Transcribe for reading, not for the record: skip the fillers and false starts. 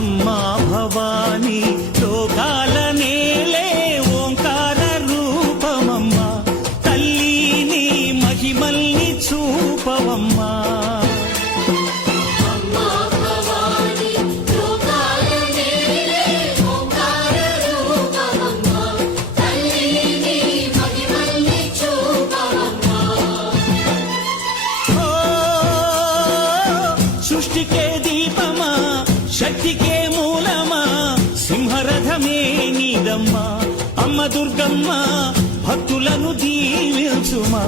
అమ్మా భవానీ లోకాల నేలే ఓంకార రూపమమ్మా తల్లి నీ మహిమల్ని చూపవమ్మా సృష్టికే దీపమా శక్తికే మూలమా సింహరథమే నీదమ్మా అమ్మ దుర్గమ్మ భక్తులను దీవించుమా